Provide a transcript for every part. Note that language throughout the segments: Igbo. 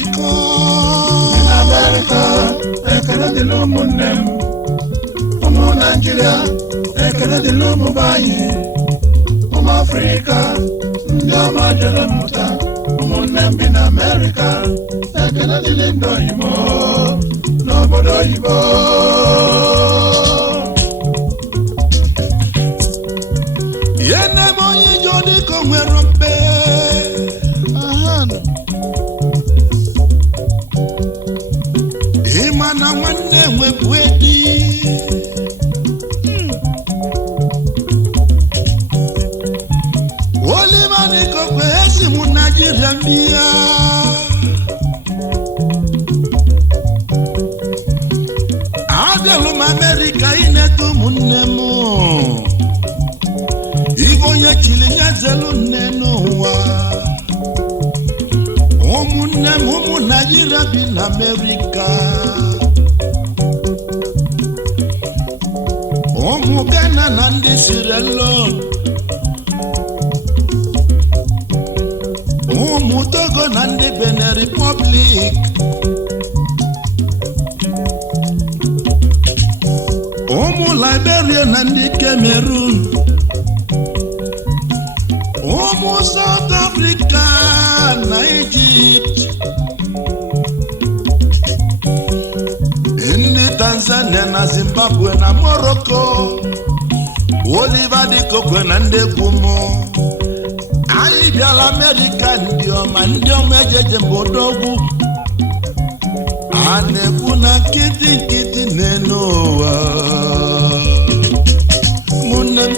America. In America, ekele dị n'ụmụnne m. Ụmụ Nigeria, ekele dị n'ụmụ bayi. Ụmụ Africa, ndị ọma jere mmụta. Ụmụnne m bi na America, ekele dị ndị oyibo n'obodo oyibo. Yene monyi jodi ko nwere mpe. Imana nwanne nwepụ edi. Olimani kokwe esi mu Nigeria mbia. Adelum America inetu munne mo. Igonye chilinya zelu neno wa. Omunne mumu Nigeria bin America. Omu Ghana nandi Sierra Leone. Omu Togo nandi Benin Republic. Omu Liberia nandi Cameroon. Omu South Africa na Egypt. Indi Tanzania na Zimbabwe na Morocco. Oliver di Kokwe na Ndekumo. Ayi biala America ndioma ejeje mbodogwu. Aneku na kiti nenowa. Munem.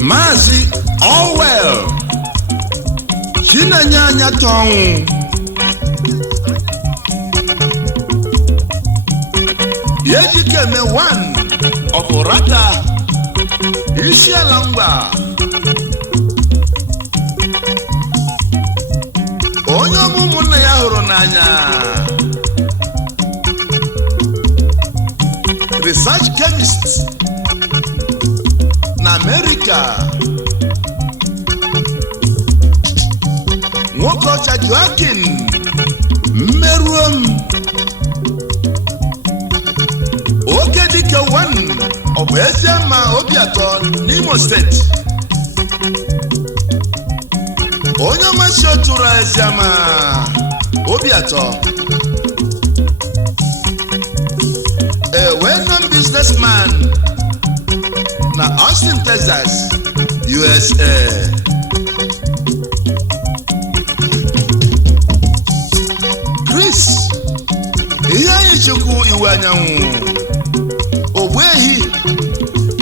Mazi Orwell Chinanyanya Tong Yejikeme one of Orata Isia Lamba Onyo mumunna ya hụrụ n'anya Research chemist na America Nwokocha Joaquin Mmeruom Okedike one of Eziama Obiato n'Imo State Onye ọmasị oturu Eziama Obiato a well-known businessman na Austin, Texas, USA. Chris ihe chukwu iwe anyanwụ ogbehi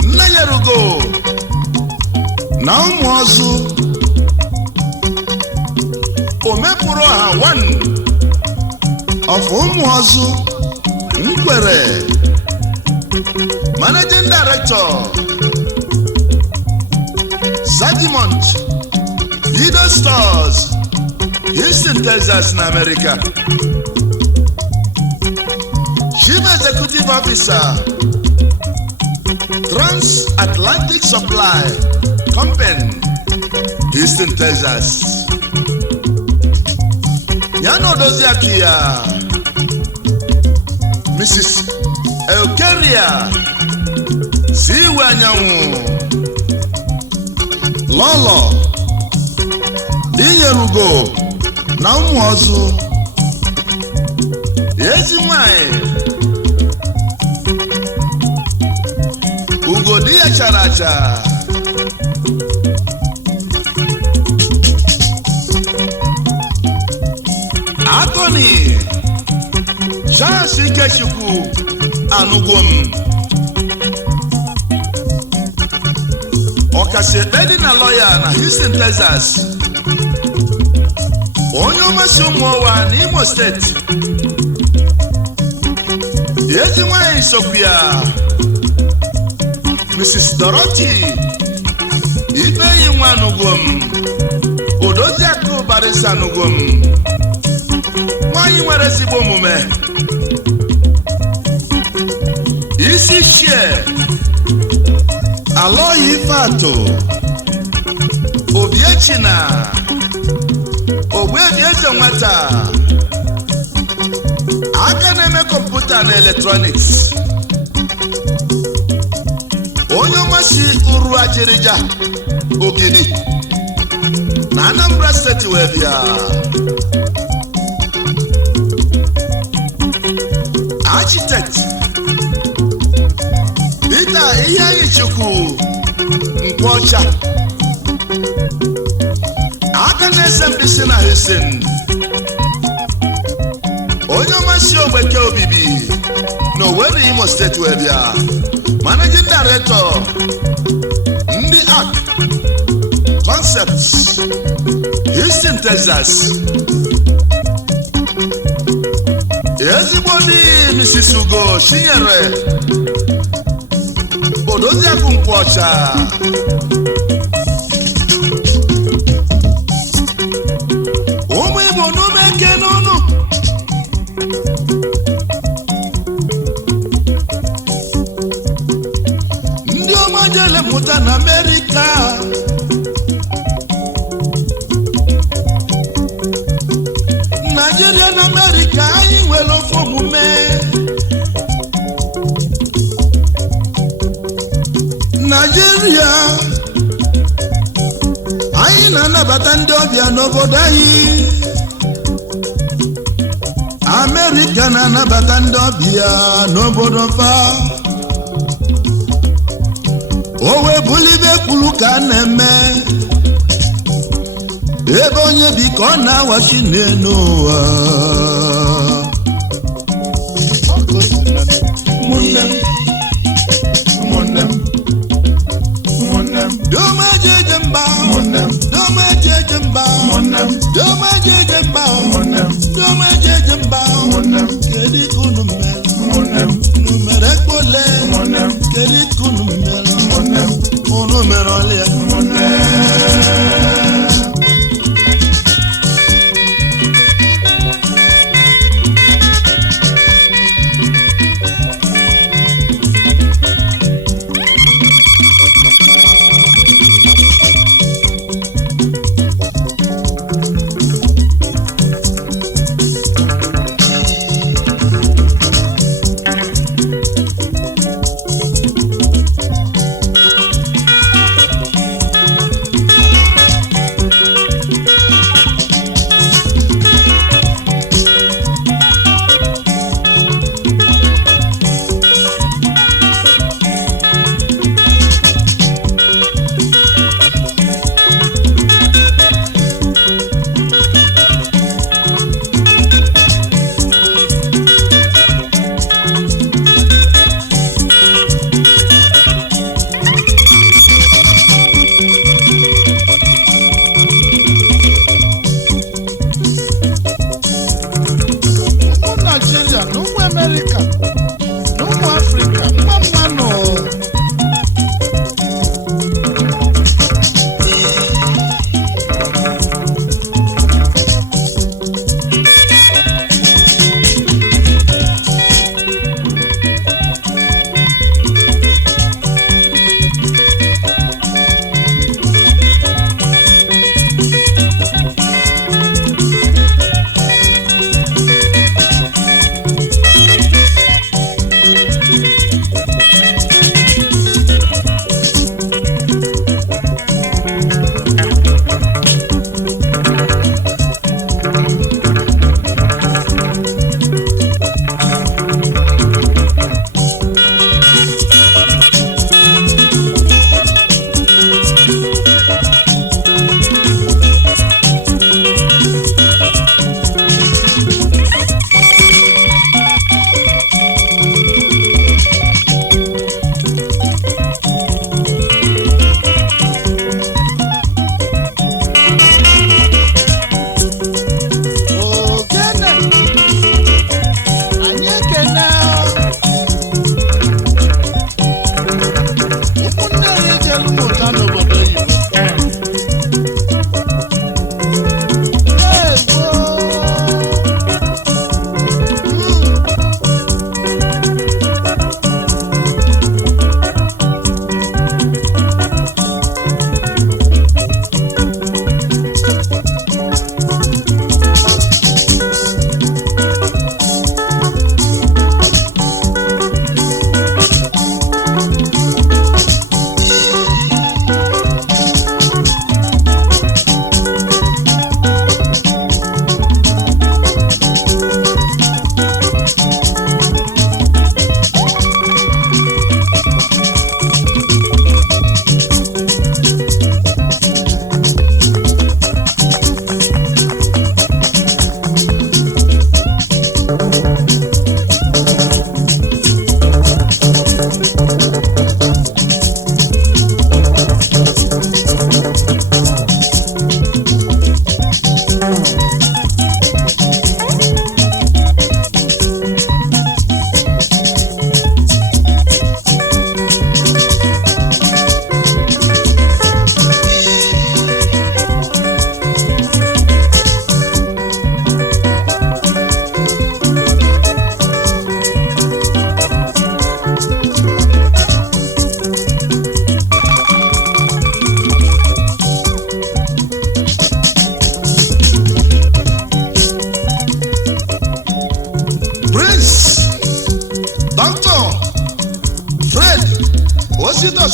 nna yerugo na ụmụ ọzụ omepụrụ ha one of ụmụ ọzụ Nkwere Managing Director Sagimont Video Stores Houston, Texas, in America. Chief Executive Officer Transatlantic Supply Company Houston, Texas. Yano Doziakia Mrs. Eukeria Siwanyamu Lolo Dinyerugo na ụmụọzụ ezi nwanyị ugodi ya chara acha atụ Anthony Charles Ikechukwu Anugwom ọkasị ekpedi na lawyer na Houston, Texas. Onye ọmasị ụmụọwa n'Imo steeti. Ezi nwanyị Sophia Mrs. Dorothy Ifeyi nwa Anugwom Odoziakụ Barisa Anugwom nwanyị nwere ezigbo omume. Isi shie Aloyi Ifeatụ Obiechina Ogbebi Eze Nwata aka na-eme kọmputa na electronics. Onye ọmasị uru ajịrịja Ogidi na Anambra steeti wee bịa. Architect Peter Iheanyichukwu Nkwọcha aka na-ese mbisi na Houston. Onye ọmasị Ogbeke Obibi na Owerri, Imo steeti wee bịa. Managing Director ndị Arc Concepts Houston, Texas. Ezigbo di Mrs. Ugo Chinyere Odoziakụ Nkwọcha ụmụ Igbo n'ume eke n'ọnụ. Ndị ọma jele mụta na Amerịka. Nigeria na Amerịka anyị nwere ofe omume. Nigeria anyị na-anabata ndị ọbịa n'obodo anyị. Amerịka na-anabata ndị ọbịa n'obodo fa. O wee bulibe kwuru ka a na-eme ebe onye bi ka ọ na-awachi n'elu ụwa. Doma jeje mba, doma jeje mba, doma jeje mba, doma jeje mba. Kedi kunu mel, numere kole. Kedi kunu mel, unu merole.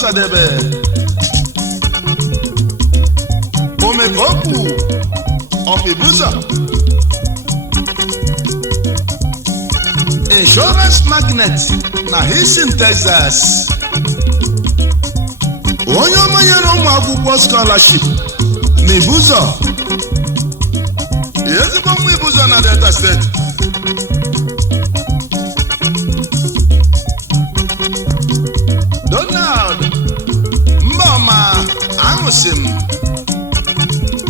Ọsadebe Omekopu of Ibuza Insurance Magnet na Houston, Texas onye ọmanyere ụmụ akwụkwọ scholarship na Ibuza ezigbo ụmụ Ibuza na Delta State Donald Mboma Aṅụsim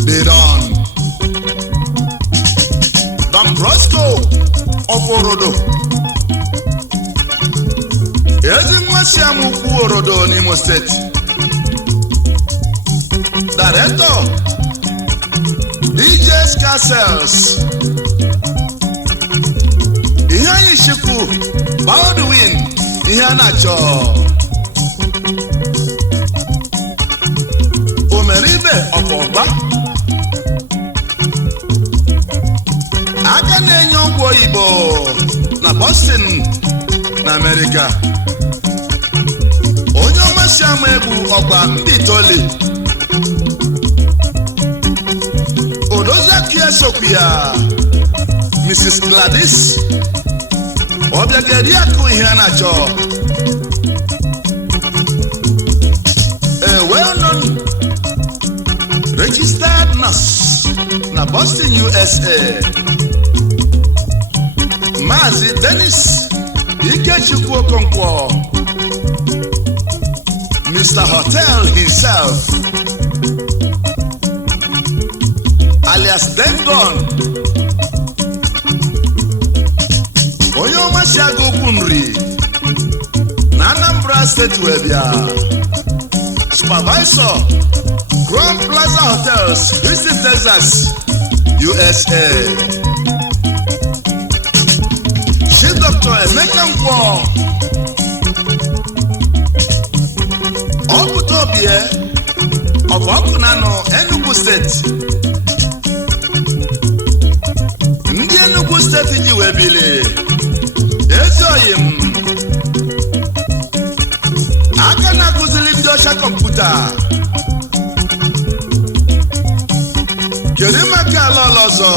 Bidon Don Brosco of Orodo ezi mmasị amụkwu Orodo n'Imo State Director DJ's Castles ihe anyị chikwu Baldwin ihe a na-achọ Omeribe Ọfọgba aka na-enye ọgwụ oyibo na Boston na America onye ọmasị ama egwu ọgba Mbitoli Odozakia Sophia Mrs. Gladys Obiageriaku ihe a na-achọ a well-known registered nurse na Boston, USA Maazị Dennis Ikechukwu Okonkwo Mr. Hotel himself alias Dengon onye ọmasị aga okwu nri na Anambra State wee bịa Supervisor Grand Plaza Hotels Houston, Texas USA Chief Dr. Emeka Nkwọ Ọbụtobie of Ọkụnanọ Enugu State ndị Enugu State ji wee bili ezoghị m aka na-akụzili ndị ọcha kọmputa kedu maka ala ọzọ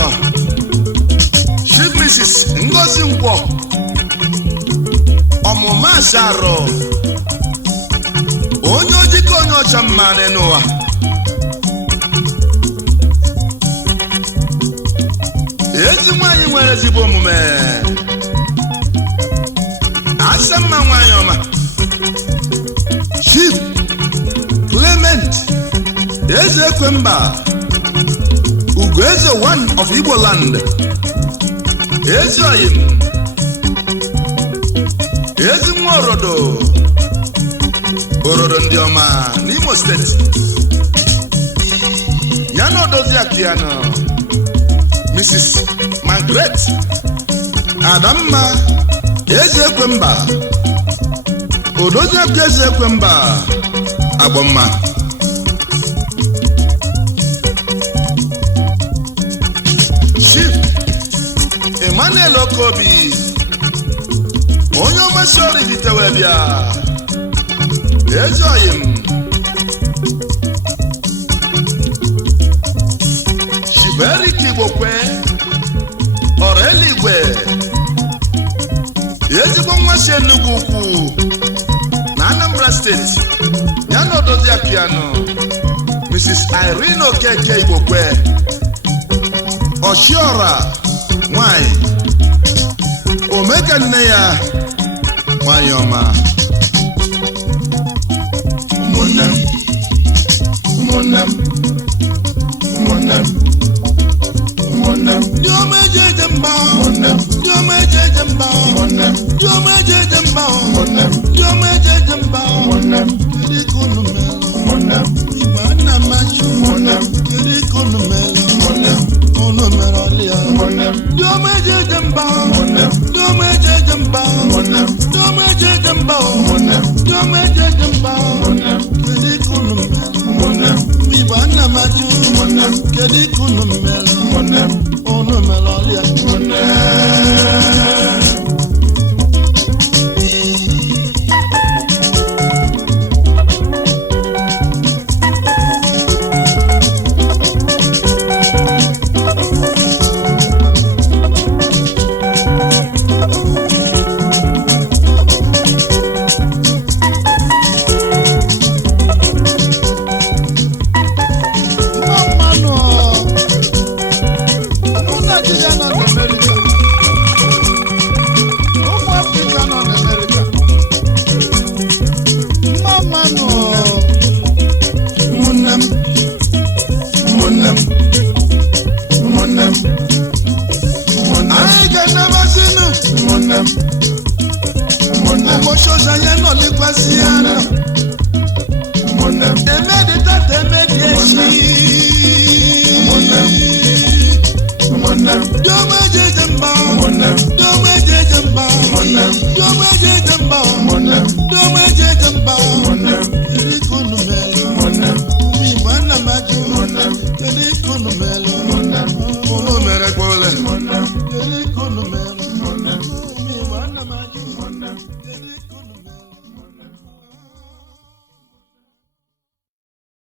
Chief Mrs. Ngozi Nkwọ ọmụma Asharụ onye ojike onye ọcha mma n'ụwa ezi nwanyị nwere ezigbo omume asa mma nwanyị ọma Chief Clement Eze Ekwemba Ugoeze one of Igbo land ezi oyim ezi nwa Orodo ndị ọma n'Imo State yana Odoziaku ya nọ Mrs. Margaret Adamma Eze Ekwemba Odoziaku Eze Ekwemba Agbomma Chief Emmanuel Okobi onye ọmasị ọrụ ditewe bịa ezi oyim Chiberike Igbokwe ọrụ eluigwe ezigbo nwa si Enugu Ukwu na Anambra State ya na Odoziaku ya nọ Mrs. Irene Okeke Igbokwe Oshiora nwanyị omeka nne ya nwanyị ọma Nigeria nọ n'Amerika, ụmụ Afrịka nọ n'Amerika, mama nọ ụmụnne m, ụmụnne m, ụmụnne m, ụmụnne m, anyị ga-anabasịnụ ụmụnne m, ụmụnne m, ụmụchọcha ya nọ lekwasị ya nọ, ụmụnne m, emedi tata emedi esi, ụmụnne m, ụmụnne m, dome jeje mba, ụmụnne m, dome jeje mba, ụmụnne m, dome jeje mba, ụmụnne m, dome jeje mba, ụmụnne m, iri kunu melu, ụmụnne m, ụmụ Igbo ana m ajụ, ụmụnne m, iri kunu melu, ụmụnne m, ụlọ mere kwole, ụmụnne m, iri kunu melu, ụmụnne m, ụmụ Igbo ana m ajụ, ụmụnne m, iri kunu melu.